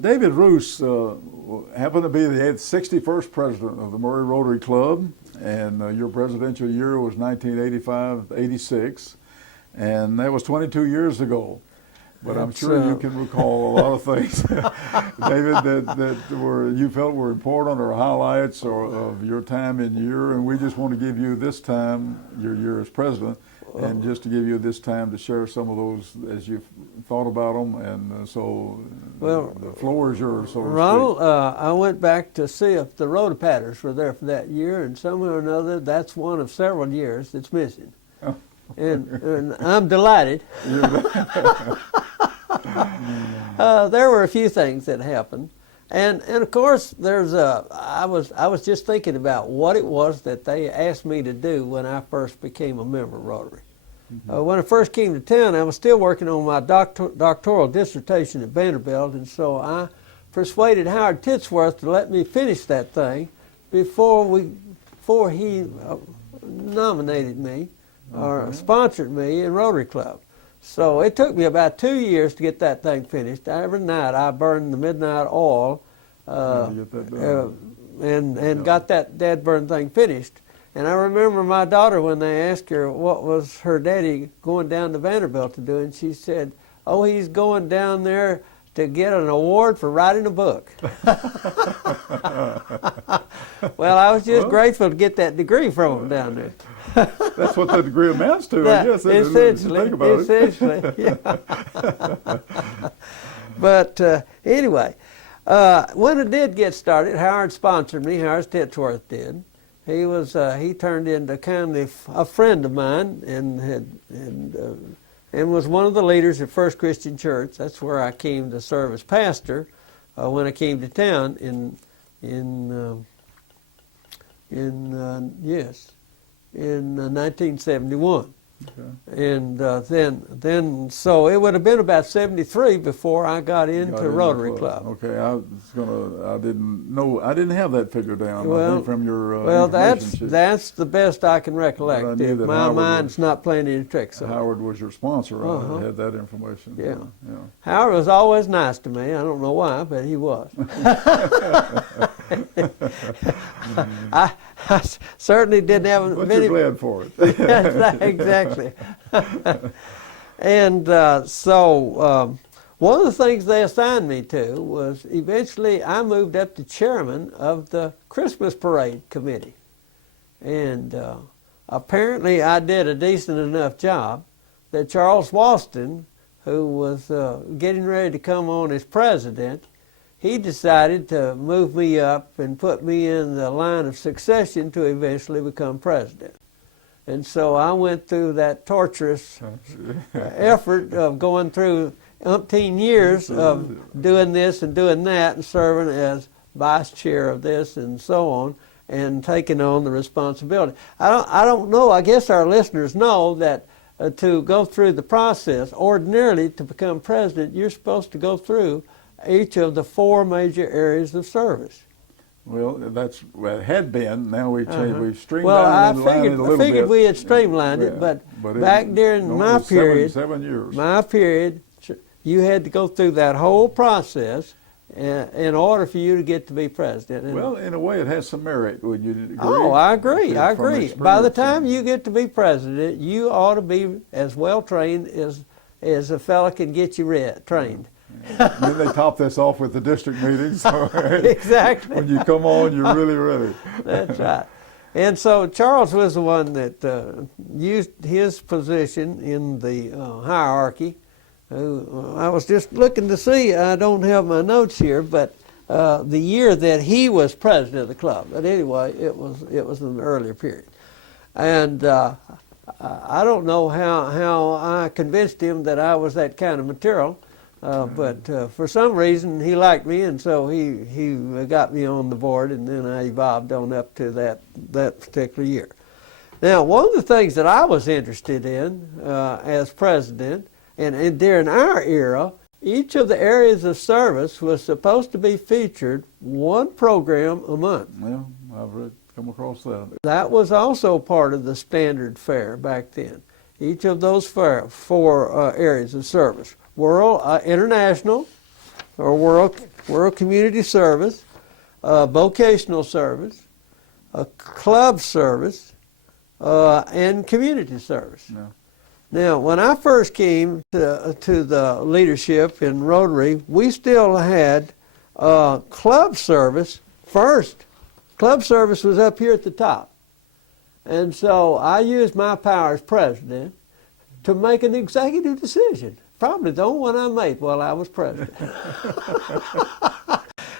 David Roos happened to be the 61st president of the Murray Rotary Club, and your presidential year was 1985-86, and that was 22 years ago. But I'm sure you can recall a lot of things, David, that you felt were important or highlights of your time in year, and we just want to give you this time, your year as president, and just to give you this time to share some of those as you've thought about them, and the floor is yours, so to speak. Ronald, I went back to see if the Rotary Patters were there for that year, and somehow or another, that's one of several years that's missing. Oh. And I'm delighted. There were a few things that happened. And of course, I was just thinking about what it was that they asked me to do when I first became a member of Rotary. Mm-hmm. When I first came to town, I was still working on my doctoral dissertation at Vanderbilt, and so I persuaded Howard Titsworth to let me finish that thing before he nominated me or sponsored me in Rotary Club. So it took me about 2 years to get that thing finished. Every night I burned the midnight oil and got that dead burn thing finished. And I remember my daughter, when they asked her what was her daddy going down to Vanderbilt to do, and she said, "Oh, he's going down there to get an award for writing a book." Well, I was just grateful to get that degree from him down there. That's what that degree amounts to, I guess. Essentially, yeah. But anyway, when it did get started, Howard sponsored me. Howard Titsworth did. He turned into kind of a friend of mine, and was one of the leaders at First Christian Church. That's where I came to serve as pastor when I came to town in 1971. Okay. And then so it would have been about 73 before I got into Rotary Club. Okay, I didn't have that figured down. Well, I think from your that's the best I can recollect. My mind's not playing any tricks. Howard was your sponsor. I had that information. Yeah. Howard was always nice to me. I don't know why, but he was. I certainly didn't have many. But you're glad for it. Exactly. And so one of the things they assigned me to was eventually I moved up to chairman of the Christmas Parade Committee. And apparently I did a decent enough job that Charles Walston, who was getting ready to come on as president, he decided to move me up and put me in the line of succession to eventually become president. And so I went through that torturous effort of going through umpteen years of doing this and doing that and serving as vice chair of this and so on and taking on the responsibility. I don't know, I guess our listeners know that to go through the process, ordinarily to become president, you're supposed to go through each of the 4 major areas of service. Well, that's what it had been. Now we've changed. We've streamlined it a little bit. I figured we had streamlined it, but back during my period, 7 years. My period, you had to go through that whole process in order for you to get to be president. And well, in a way, it has some merit. Would you agree? Oh, I agree. I agree. By the time you get to be president, you ought to be as well trained as a fella can get you trained. Then they top this off with the district meetings. So exactly. When you come on, you're really ready. That's right. And so Charles was the one that used his position in the hierarchy. I was just looking to see, I don't have my notes here, but the year that he was president of the club. But anyway, it was in an earlier period. And I don't know how I convinced him that I was that kind of material, but for some reason he liked me, and so he got me on the board, and then I evolved on up to that particular year. Now, one of the things that I was interested in as president, and during our era, each of the areas of service was supposed to be featured one program a month. Yeah, I've come across that. That was also part of the standard fare back then. Each of those four areas of service: international, or world community service, vocational service, club service, and community service. Yeah. Now, when I first came to the leadership in Rotary, we still had club service first. Club service was up here at the top. And so I used my power as president to make an executive decision, probably the only one I made while I was president.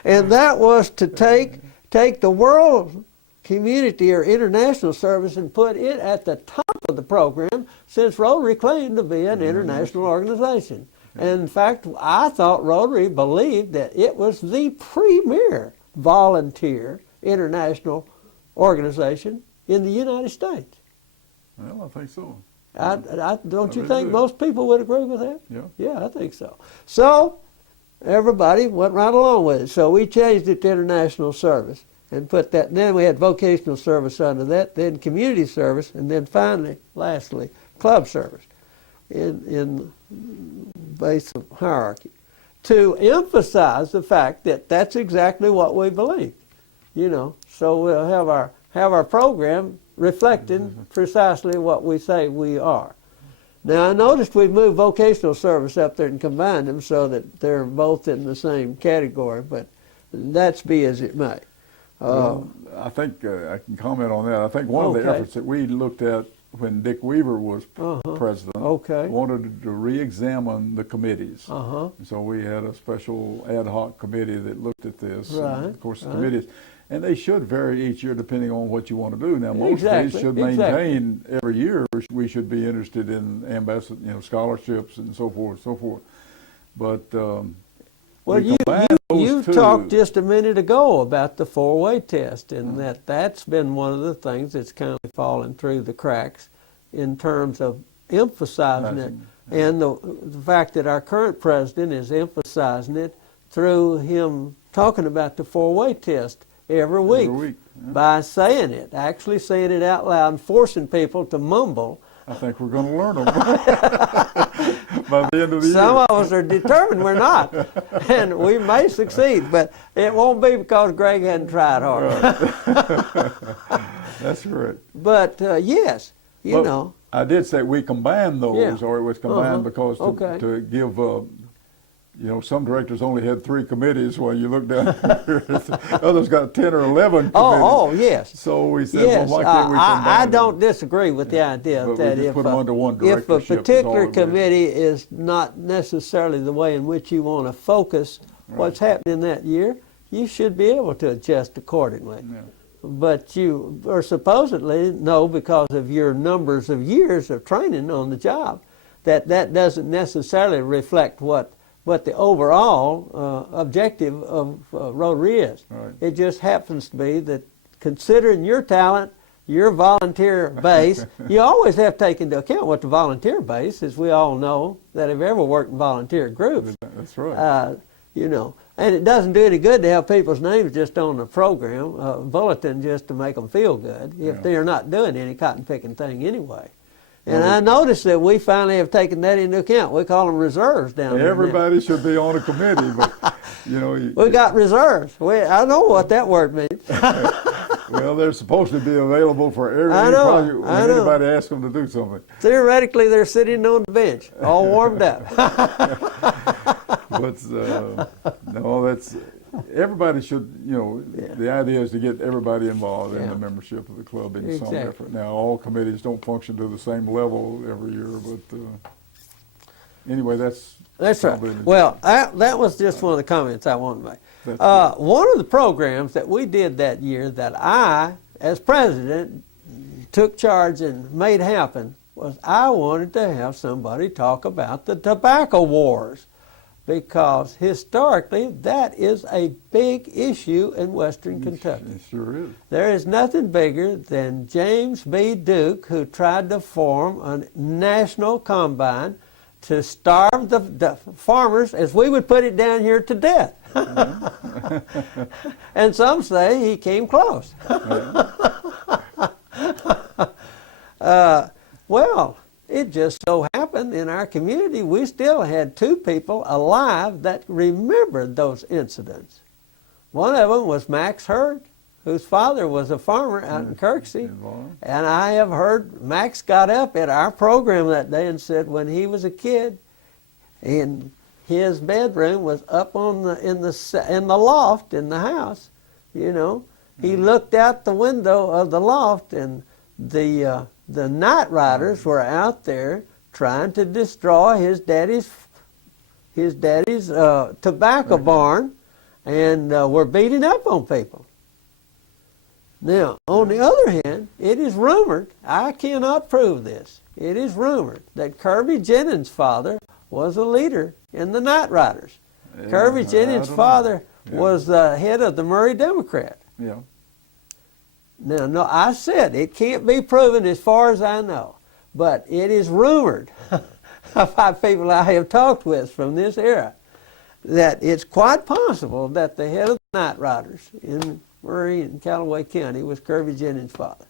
And that was to take the world community or international service and put it at the top of the program, since Rotary claimed to be an international organization. And in fact, I thought Rotary believed that it was the premier volunteer international organization in the United States. Well, I think so. Don't you think most people would agree with that? Yeah. Yeah, I think so. So everybody went right along with it. So we changed it to international service and put that. And then we had vocational service under that, then community service, and then finally, lastly, club service in base of hierarchy, to emphasize the fact that that's exactly what we believe. You know, so we'll have our program reflecting precisely what we say we are. Now, I noticed we've moved vocational service up there and combined them so that they're both in the same category, but that's be as it may. Well, I think I can comment on that. I think one of the efforts that we looked at when Dick Weaver was president wanted to re-examine the committees. And so we had a special ad hoc committee that looked at this. And of course, the committees, and they should vary each year depending on what you want to do. Now, most of these should maintain every year. We should be interested in scholarships and so forth, But well, you talked just a minute ago about the four-way test, and that's been one of the things that's kind of fallen through the cracks in terms of emphasizing it, and the fact that our current president is emphasizing it through him talking about the four-way test every week. By saying it, actually saying it out loud and forcing people to mumble. I think we're going to learn them by the end of the year. Some of us are determined we're not, and we may succeed, but it won't be because Greg hadn't tried hard. Right. That's correct. But yes, you know. I did say we combined those, or it was combined because to give, some directors only had 3 committees while you look down here. Others got 10 or 11 committees. Oh, yes. So we said, well, why can't we combine I don't disagree with the idea that if a particular committee is not necessarily the way in which you want to focus what's happening that year, you should be able to adjust accordingly. Yeah. But you are supposedly know, because of your numbers of years of training on the job, that doesn't necessarily reflect what the overall objective of Rotary is. Right. It just happens to be that, considering your talent, your volunteer base, you always have to take into account what the volunteer base, as we all know, that have ever worked in volunteer groups. That's right. And it doesn't do any good to have people's names just on the program, bulletin, just to make them feel good, if they're not doing any cotton picking thing anyway. And I noticed that we finally have taken that into account. We call them reserves down there. Everybody should be on a committee, but we got reserves. I know what that word means. Well, they're supposed to be available for every project when anybody asks them to do something. Theoretically, they're sitting on the bench, all warmed up. But no, that's everybody should. The idea is to get everybody involved in the membership of the club in some effort. Now, all committees don't function to the same level every year, but Anyway, That's right. probably- Well, that was just one of the comments I wanted to make. That's One of the programs that we did that year that I, as president, took charge and made happen was I wanted to have somebody talk about the tobacco wars, because historically that is a big issue in Western Kentucky. It sure is. There is nothing bigger than James B. Duke, who tried to form a national combine to starve the farmers, as we would put it down here, to death. And some say he came close. Well, it just so happened in our community we still had two people alive that remembered those incidents. One of them was Max Hurd, whose father was a farmer out in Kirksey. And I have heard Max got up at our program that day and said when he was a kid, and his bedroom was up on in the loft in the house, you know. He looked out the window of the loft, and the night riders were out there trying to destroy his daddy's tobacco barn, and were beating up on people. Now, on the other hand, it is rumored, I cannot prove this, it is rumored that Kirby Jennings' father was a leader in the Night Riders. Yeah, Kirby Jennings' father Yeah. was the head of the Murray Democrat. Yeah. Now, no, I said it can't be proven as far as I know, but it is rumored by people I have talked with from this era that it's quite possible that the head of the Night Riders in Murray and Callaway County was Kirby Jennings' father.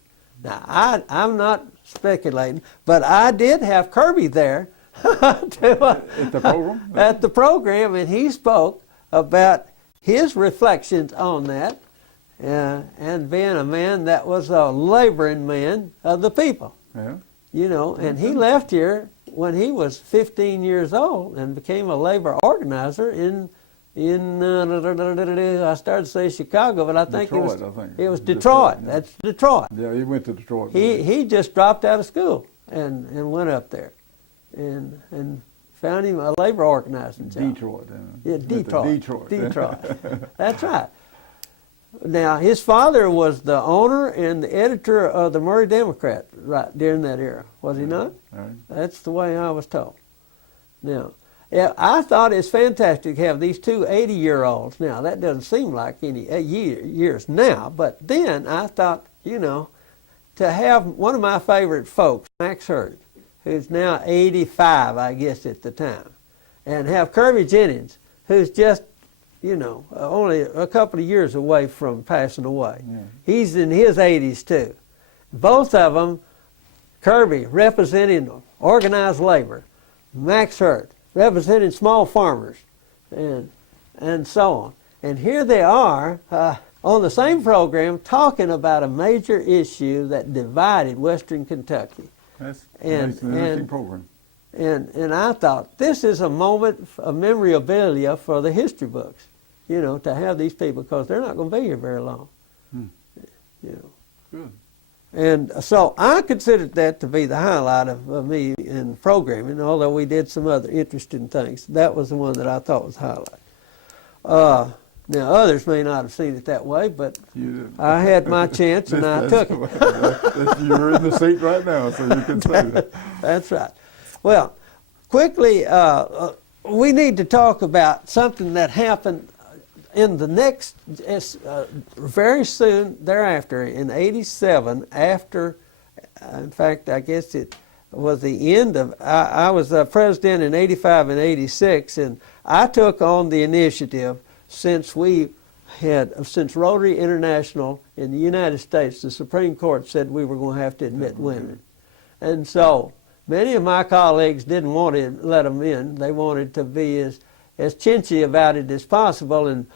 Now, I'm not speculating, but I did have Kirby there At the program? at the program, and he spoke about his reflections on that, and being a man that was a laboring man of the people. Yeah. You know, and he left here when he was 15 years old and became a labor organizer in I started to say Chicago, but I think Detroit, it was Detroit, Detroit. yeah. That's Detroit. Yeah, he went to Detroit. He just dropped out of school and went up there and found him a labor organizing job. Detroit. Yeah, Went to Detroit. Detroit. That's right. Now, his father was the owner and the editor of the Murray Democrat right during that era, was he not? All right. That's the way I was told. Now, yeah, I thought it's fantastic to have these two 80-year-olds. Now, that doesn't seem like any years now, but then I thought, you know, to have one of my favorite folks, Max Hurd, who's now 85, I guess, at the time, and have Kirby Jennings, who's just, you know, only a couple of years away from passing away. Yeah. He's in his 80s, too. Both of them, Kirby representing organized labor, Max Hurd representing small farmers, and so on. And here they are on the same program talking about a major issue that divided Western Kentucky. That's And- an interesting and- program. And I thought, this is a moment of memorabilia for the history books, you know, to have these people, because they're not going to be here very long. Hmm. You know. Good. And so I considered that to be the highlight of me in programming, although we did some other interesting things. That was the one that I thought was the highlight. Now, others may not have seen it that way, but You did. I had my chance and I took it. You're in the seat right now, so you can say that. That's right. Well, quickly, we need to talk about something that happened in the next, very soon thereafter, in '87, after, in fact, I guess it was the end of, I was president in '85 and '86, and I took on the initiative since Rotary International in the United States, the Supreme Court said we were going to have to admit women. And so many of my colleagues didn't want to let them in. They wanted to be as chinchy about it as possible and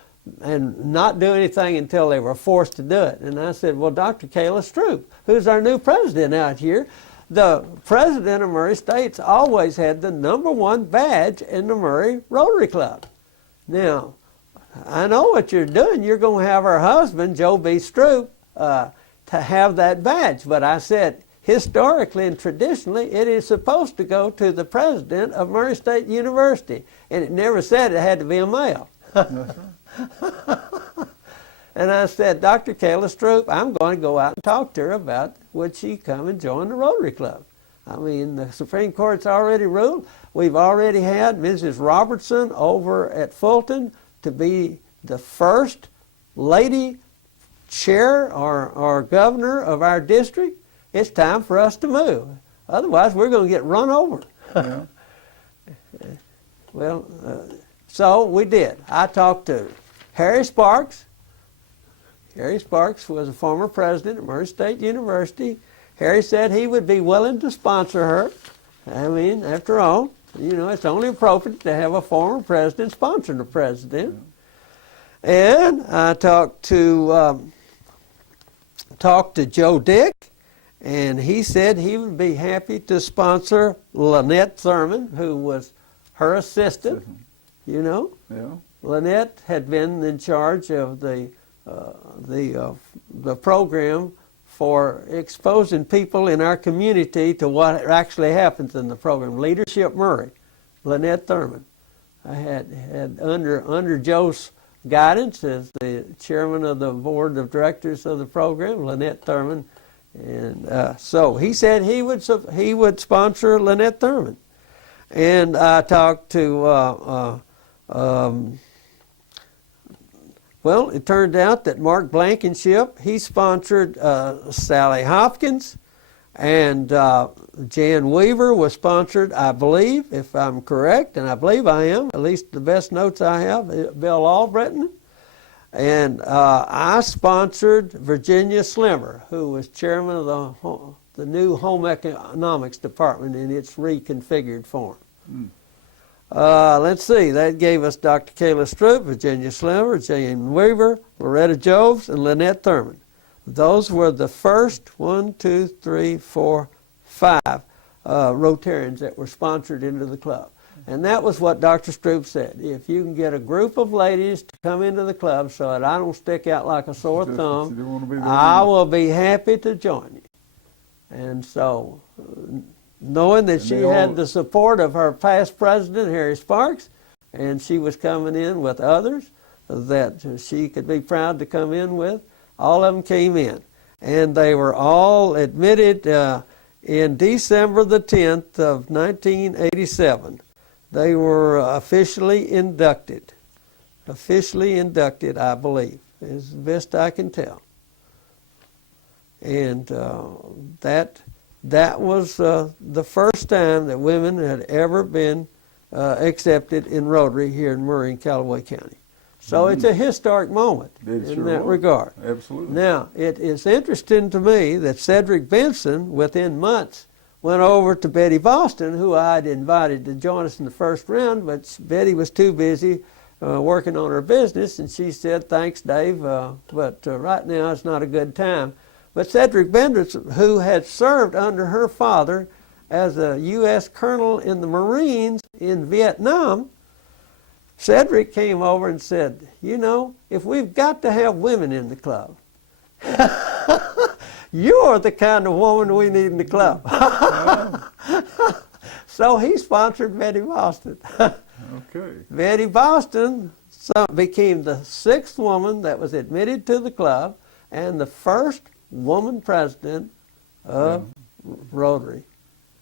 not do anything until they were forced to do it. And I said, well, Dr. Kayla Stroop, who's our new president out here, the president of Murray State's always had the #1 badge in the Murray Rotary Club. Now, I know what you're doing. You're going to have her husband, Joe B. Stroop, to have that badge. But I said, historically and traditionally, it is supposed to go to the president of Murray State University. And it never said it had to be a male. And I said, Dr. Kayla Stroop, I'm going to go out and talk to her about would she come and join the Rotary Club. I mean, the Supreme Court's already ruled. We've already had Mrs. Robertson over at Fulton to be the first lady chair or governor of our district. It's time for us to move. Otherwise, we're going to get run over. Yeah. Well, so we did. I talked to Harry Sparks. Harry Sparks was a former president at Murray State University. Harry said he would be willing to sponsor her. I mean, after all, you know, it's only appropriate to have a former president sponsoring a president. And I talked to Joe Dick, and he said he would be happy to sponsor Lynette Thurman, who was her assistant. You know, Yeah. Lynette had been in charge of the program for exposing people in our community to what actually happens in the program. Leadership Murray, Lynette Thurman. I had under Joe's guidance as the chairman of the board of directors of the program, Lynette Thurman, and so he said he would sponsor Lynette Thurman. And I talked to well, it turned out that Mark Blankenship, he sponsored Sally Hopkins, and Jan Weaver was sponsored, I believe, if I'm correct, and I believe I am, at least the best notes I have, Bill Albritton. And I sponsored Virginia Slimmer, who was chairman of the new Home Economics Department in its reconfigured form. Let's see, that gave us Dr. Kayla Stroop, Virginia Slimmer, Jane Weaver, Loretta Joves, and Lynette Thurman. Those were the first 5 Rotarians that were sponsored into the club. And that was what Dr. Stroop said. If you can get a group of ladies to come into the club so that I don't stick out like a sore thumb, I will be happy to join you. And so, knowing that she had the support of her past president, Harry Sparks, and she was coming in with others that she could be proud to come in with, all of them came in. And they were all admitted in December the 10th of 1987. They were officially inducted, I believe, is the best I can tell. And that was the first time that women had ever been accepted in Rotary here in Murray and Callaway County. So it's a historic moment in that regard. Absolutely. Now, it is interesting to me that Cedric Benson, within months, went over to Betty Boston, who I'd invited to join us in the first round, but Betty was too busy working on her business, and she said, thanks, Dave, but right now it's not a good time. But Cedric Benson, who had served under her father as a U.S. colonel in the Marines in Vietnam, Cedric came over and said, you know, if we've got to have women in the club, you're the kind of woman we need in the club. So he sponsored Betty Boston. Okay. Betty Boston became the 6th woman that was admitted to the club and the first woman president of Rotary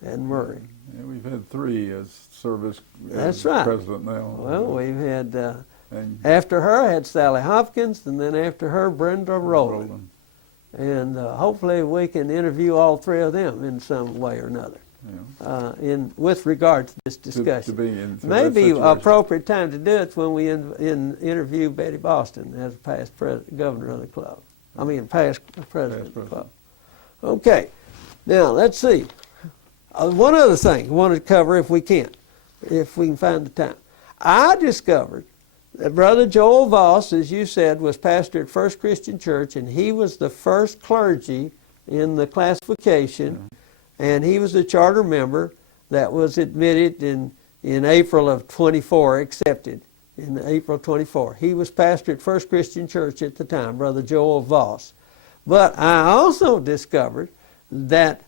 and Murray. Yeah, we've had 3 as service That's right. president now. Well, we've had, after her, had Sally Hopkins, and then after her, Brenda Rowland. And hopefully we can interview all 3 of them in some way or another. Yeah. With regard to this discussion. Maybe appropriate time to do it when we interview Betty Boston as past governor of the club. I mean, past president of the club. Okay. Now, let's see. One other thing I wanted to cover if we can find the time. I discovered that Brother Joel Voss, as you said, was pastor at First Christian Church, and he was the first clergy in the classification, and he was a charter member that was admitted in April of 24, accepted in April 24. He was pastor at First Christian Church at the time, Brother Joel Voss. But I also discovered that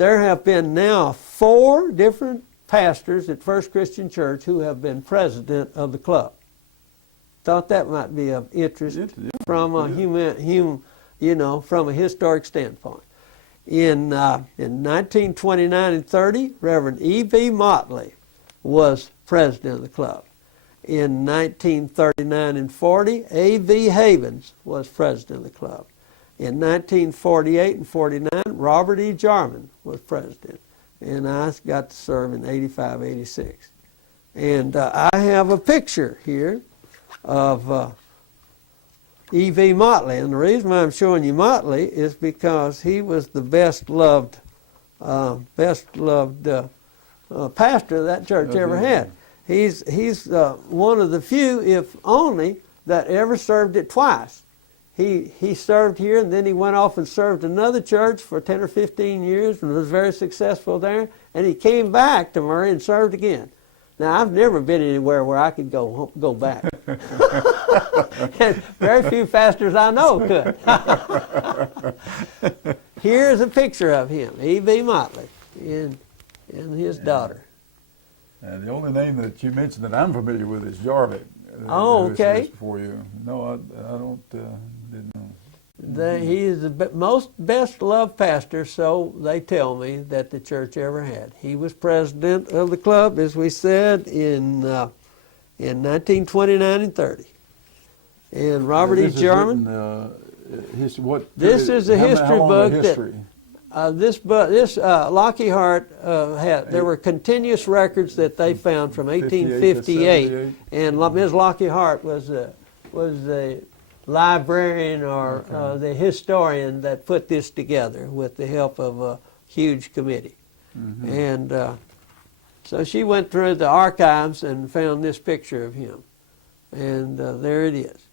there have been now 4 different pastors at First Christian Church who have been president of the club. Thought that might be of interest from a from a historic standpoint. In 1929 and 30, Reverend E.V. Motley was president of the club. In 1939 and 40, A.V. Havens was president of the club. In 1948 and 49, Robert E. Jarman was president. And I got to serve in 85, 86. And I have a picture here of E.V. Motley. And the reason why I'm showing you Motley is because he was the best loved pastor that church ever had. He's one of the few, if only, that ever served it twice. He served here, and then he went off and served another church for 10 or 15 years and was very successful there. And he came back to Murray and served again. Now, I've never been anywhere where I could go back. And very few pastors I know could. Here's a picture of him, E.V. Motley, and his daughter. And the only name that you mentioned that I'm familiar with is Jarvik. Oh, okay. For you. No, I don't, didn't know. He is the best loved pastor, so they tell me, that the church ever had. He was president of the club, as we said, in 1929 and 30. And Robert E. Jarman. This is a history book that Lockie Hart had. There were continuous records that they found from 1858, and Ms. Lockie Hart was the librarian or the historian that put this together with the help of a huge committee. And so she went through the archives and found this picture of him, and there it is.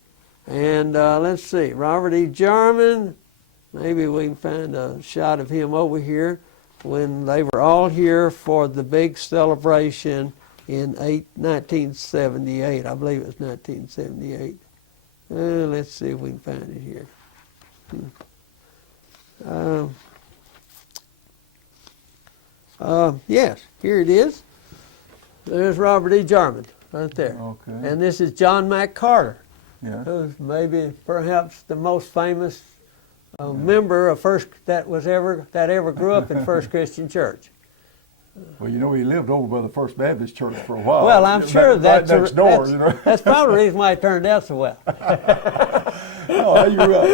And let's see, Robert E. Jarman. Maybe we can find a shot of him over here when they were all here for the big celebration in 1978. I believe it was 1978. Let's see if we can find it here. Yes, here it is. There's Robert E. Jarman right there. Okay. And this is John McCarter, who's maybe perhaps the most famous member of that ever grew up in First Christian Church. Well, you know, he lived over by the First Baptist Church for a while. Well, I'm sure that's next door. That's probably the reason why it turned out so well. No,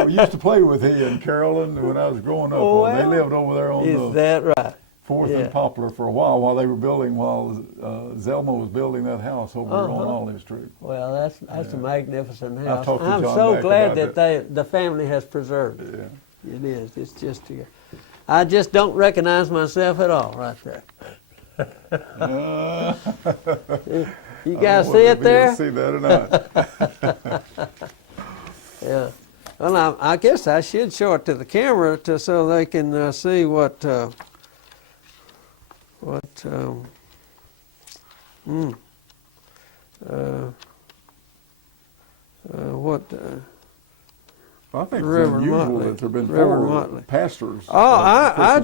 we used to play with he and Carolyn when I was growing up. Well, they lived over there on is that right? 4th and Poplar for a while they were building, Zelma was building that house over on Olive Street. Well, that's a magnificent house. I've talked to I'm John so Mack glad about that the family has preserved it. Yeah. It is. It's just here. I just don't recognize myself at all right there. You guys see it there? See that or not? Yeah. Well, I guess I should show it to the camera so they can see what I think it's Reverend unusual Motley. that there have been Reverend 4 Motley. pastors. I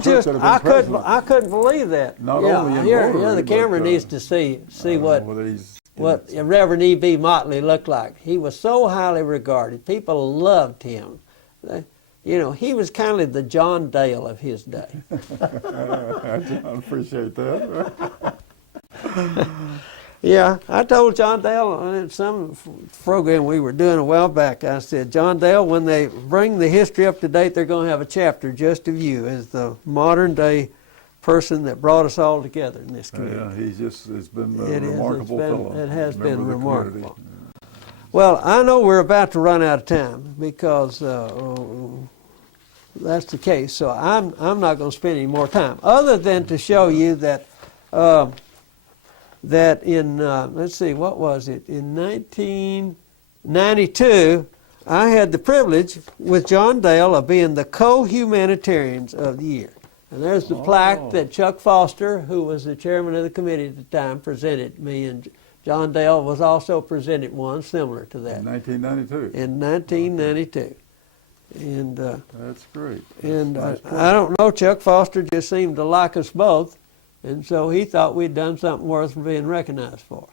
couldn't believe that. Not only in Rotary, the camera needs to see what Reverend E.V. Motley looked like. He was so highly regarded. People loved him. He was kind of the John Dale of his day. I appreciate that. Yeah, I told John Dale in some program we were doing a while back, I said, John Dale, when they bring the history up to date, they're going to have a chapter just of you as the modern day person that brought us all together in this community. Yeah, it's been a remarkable fellow. It has been remarkable. Well, I know we're about to run out of time because that's the case. So I'm not going to spend any more time other than to show you that in, let's see, what was it? In 1992, I had the privilege with John Dale of being the co-humanitarians of the year. And there's the plaque that Chuck Foster, who was the chairman of the committee at the time, presented me, and John Dale was also presented one similar to that. In 1992. In 1992. And That's great. and Nice I don't know, Chuck Foster just seemed to like us both, and so he thought we'd done something worth being recognized for.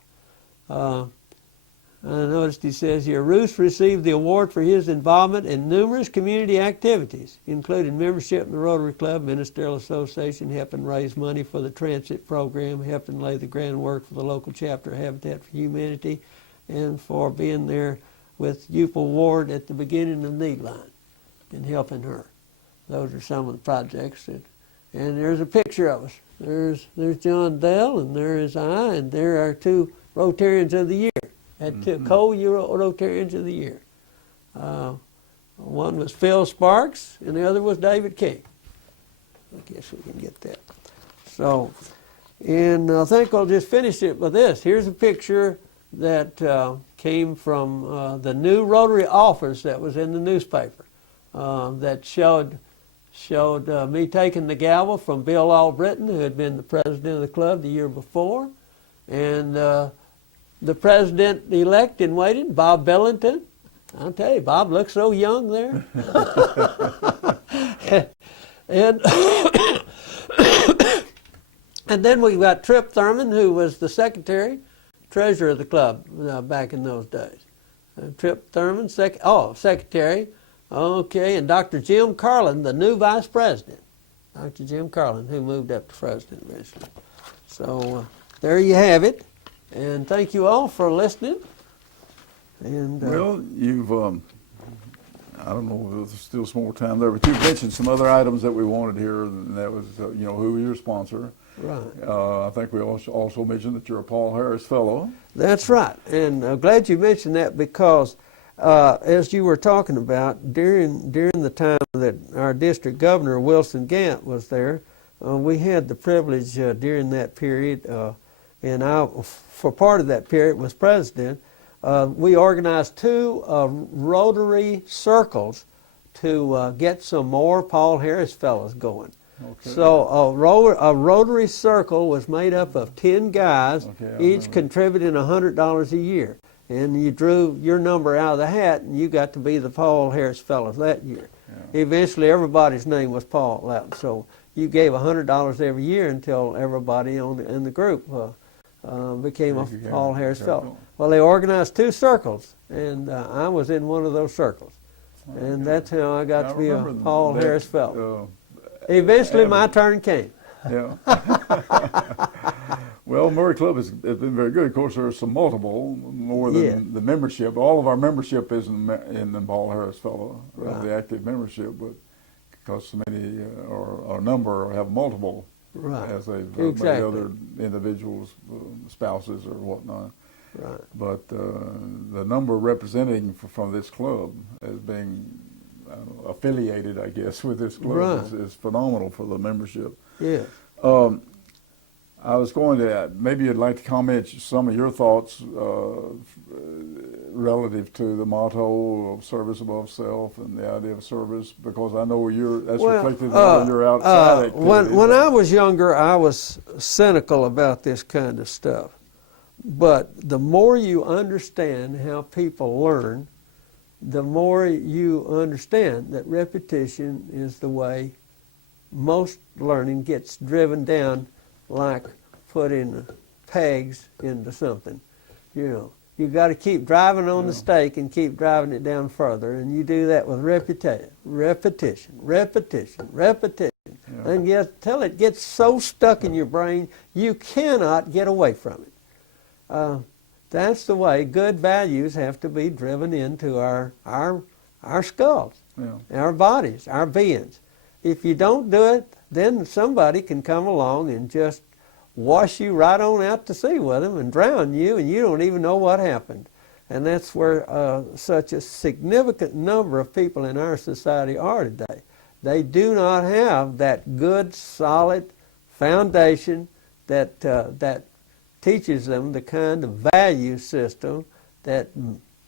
I noticed he says here, Roos received the award for his involvement in numerous community activities, including membership in the Rotary Club, Ministerial Association, helping raise money for the transit program, helping lay the groundwork for the local chapter of Habitat for Humanity, and for being there with Upal Ward at the beginning of Needline and helping her. Those are some of the projects. And there's a picture of us. There's John Dell, and there is I, and there are 2 Rotarians of the Year. Had 2 co-Rotarians of the Year. One was Phil Sparks, and the other was David King. I guess we can get that. So, and I think I'll just finish it with this. Here's a picture that came from the new Rotary office that was in the newspaper that showed me taking the gavel from Bill Albritton, who had been the president of the club the year before, and the president-elect in waiting, Bob Bellington. I'll tell you, Bob looks so young there. and and then we got Trip Thurman, who was the secretary, treasurer of the club back in those days. Trip Thurman, secretary. Okay, and Dr. Jim Carlin, the new vice president. Dr. Jim Carlin, who moved up to president eventually. So there you have it. And thank you all for listening. And Well, you've, I don't know if there's still some more time there, but you've mentioned some other items that we wanted here, and that was, who was your sponsor. right. I think we also mentioned that you're a Paul Harris Fellow. That's right. And I'm glad you mentioned that because as you were talking about, during the time that our district governor, Wilson Gant, was there, we had the privilege during that period, and I, for part of that period, was president. We organized 2 Rotary circles to get some more Paul Harris Fellows going. Okay. So a Rotary circle was made up of 10 guys, each contributing $100 a year. And you drew your number out of the hat, and you got to be the Paul Harris Fellows that year. Yeah. Eventually, everybody's name was Paul. So you gave $100 every year until everybody in the group became a Paul Harris Fellow. Well, they organized 2 circles, and I was in one of those circles. And that's how I got to be a Paul Harris Fellow. Eventually, my turn came. Yeah. Well, Murray Club has been very good. Of course, there's some more than the membership. All of our membership is in the Paul Harris Fellow, the active membership, but because so many or a number have multiple, as they've made other individuals, spouses or whatnot. Right. But the number representing from this club as being affiliated, I guess, with this club is phenomenal for the membership. Yeah. I was going to, maybe you'd like to comment some of your thoughts relative to the motto of service above self and the idea of service, because I know that's reflected in all your outside activities. When I was younger, I was cynical about this kind of stuff. But the more you understand how people learn, the more you understand that repetition is the way most learning gets driven down, like putting pegs into something. You got to keep driving on the stake and keep driving it down further, and you do that with repetition, until it gets so stuck in your brain you cannot get away from it. That's the way good values have to be driven into our skulls, our bodies, our beings. If you don't do it, then somebody can come along and just wash you right on out to sea with them and drown you, and you don't even know what happened. And that's where such a significant number of people in our society are today. They do not have that good, solid foundation that teaches them the kind of value system that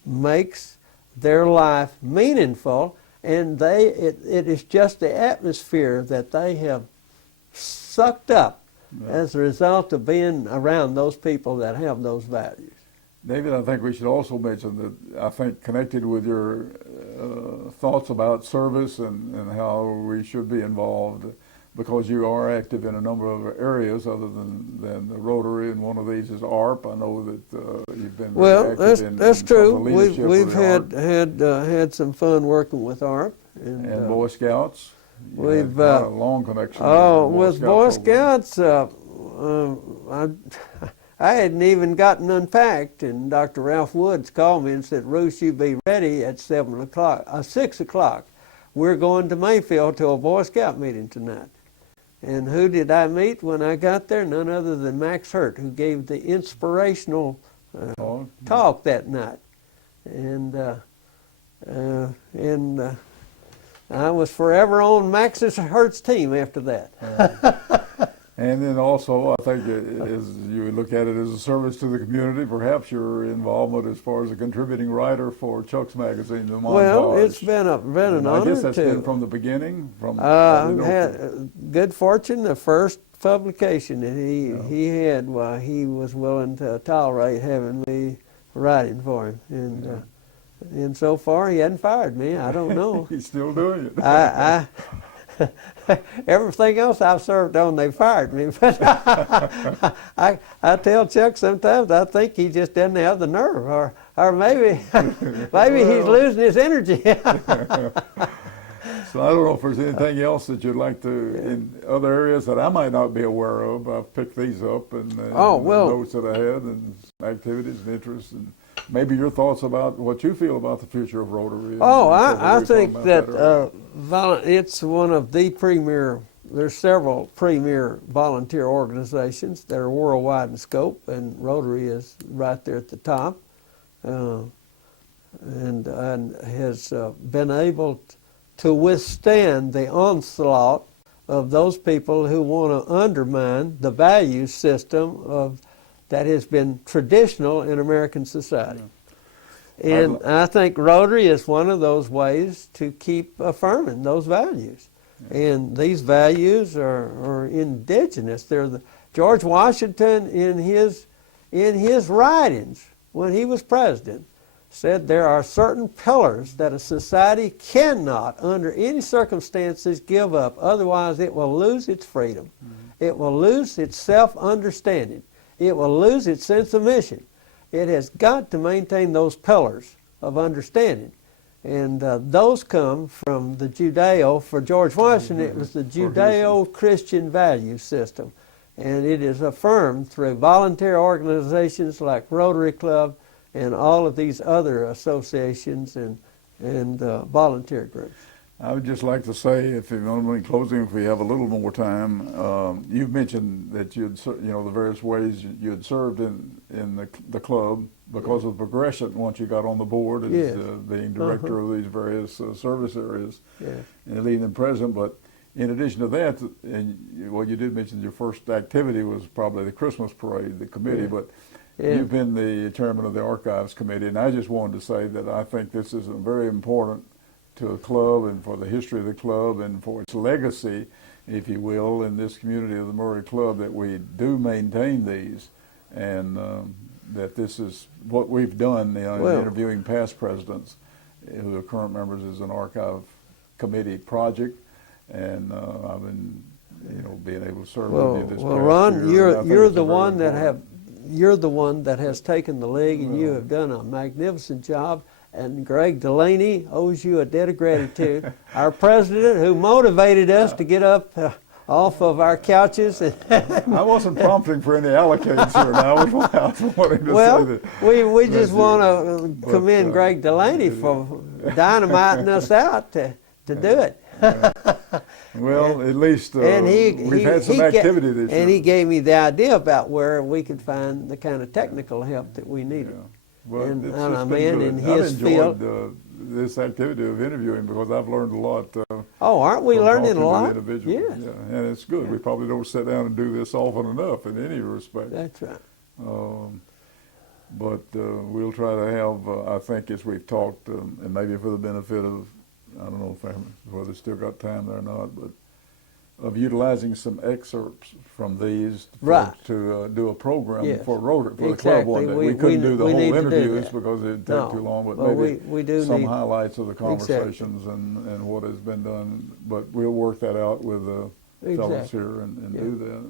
makes their life meaningful, and it is just the atmosphere that they have sucked up as a result of being around those people that have those values. David, I think we should also mention that I think connected with your thoughts about service and how we should be involved, because you are active in a number of areas other than the Rotary, and one of these is ARP. I know that you've been very active in that's some true. of the leadership We've of the ARP. had some fun working with ARP And Boy Scouts. You we've had quite a long connection. with Boy Scouts. I hadn't even gotten unpacked, and Dr. Ralph Woods called me and said, "Roos, you be ready at 6 o'clock. We're going to Mayfield to a Boy Scout meeting tonight." And who did I meet when I got there? None other than Max Hurt, who gave the inspirational talk that night. And I was forever on Max's Hurt's team after that. And then also, I think as you would look at it as a service to the community, perhaps your involvement as far as a contributing writer for Chuck's magazine, The Montage. Well, it's been an honor. I guess that's been from the beginning. I've had good fortune. The first publication that he had, while he was willing to tolerate having me writing for him, and so far he hadn't fired me. I don't know. He's still doing it. Everything else I've served on, they fired me. But I tell Chuck sometimes I think he just doesn't have the nerve, or maybe he's losing his energy. So I don't know if there's anything else that you'd like to, in other areas that I might not be aware of. I've picked these up and the notes that I had and activities and interests, and maybe your thoughts about what you feel about the future of Rotary. I think that it's one of the premier, there's several premier volunteer organizations that are worldwide in scope, and Rotary is right there at the top, and has been able to withstand the onslaught of those people who want to undermine the value system that has been traditional in American society. And I think Rotary is one of those ways to keep affirming those values. And these values are indigenous. George Washington in his writings when he was president said there are certain pillars that a society cannot under any circumstances give up, otherwise it will lose its freedom. It will lose its self-understanding. It will lose its sense of mission. It has got to maintain those pillars of understanding. And those come from the for George Washington, it was the Judeo-Christian value system. And it is affirmed through volunteer organizations like Rotary Club and all of these other associations and volunteer groups. I would just like to say, if you want, in closing, if we have a little more time, you've mentioned that the various ways you had served in the club because of progression once you got on the board as being director of these various service areas and leading and president. But in addition to that, and what you did mention, your first activity was probably the Christmas parade, the committee, but you've been the chairman of the archives committee, and I just wanted to say that I think this is very important to the club and for the history of the club and for its legacy, if you will, in this community of the Murray Club, that we do maintain these, and that this is what we've done in interviewing past presidents who are current members as an archive committee project, and I've been being able to serve with you this past Ron, year. you're the one that has taken the league, and you have done a magnificent job. And Greg Delaney owes you a debt of gratitude. Our president, who motivated us to get up off of our couches. I wasn't prompting for any allocates here now. I was wanting to say that. We just want to commend Greg Delaney for dynamiting us out to do it. Well, at least we've had some activity this year. And he gave me the idea about where we could find the kind of technical help that we needed. Well, and it's a just man in his I've field. enjoyed this activity of interviewing because I've learned a lot. Aren't we learning a lot? Yes. Yeah, and it's good. Yeah. We probably don't sit down and do this often enough in any respect. That's right. But we'll try to have, I think, as we've talked, and maybe for the benefit of, I don't know whether still got time there or not, but of utilizing some excerpts from these Right. to do a program Yes. for Rotary, for the club Exactly. one day. We- We couldn't we- do the we whole need to do interviews that. because it'd take No, too long, but but maybe we do some need- highlights of the Exactly. conversations and what has been done. But we'll work that out with the fellows Exactly. here and Yeah. do that.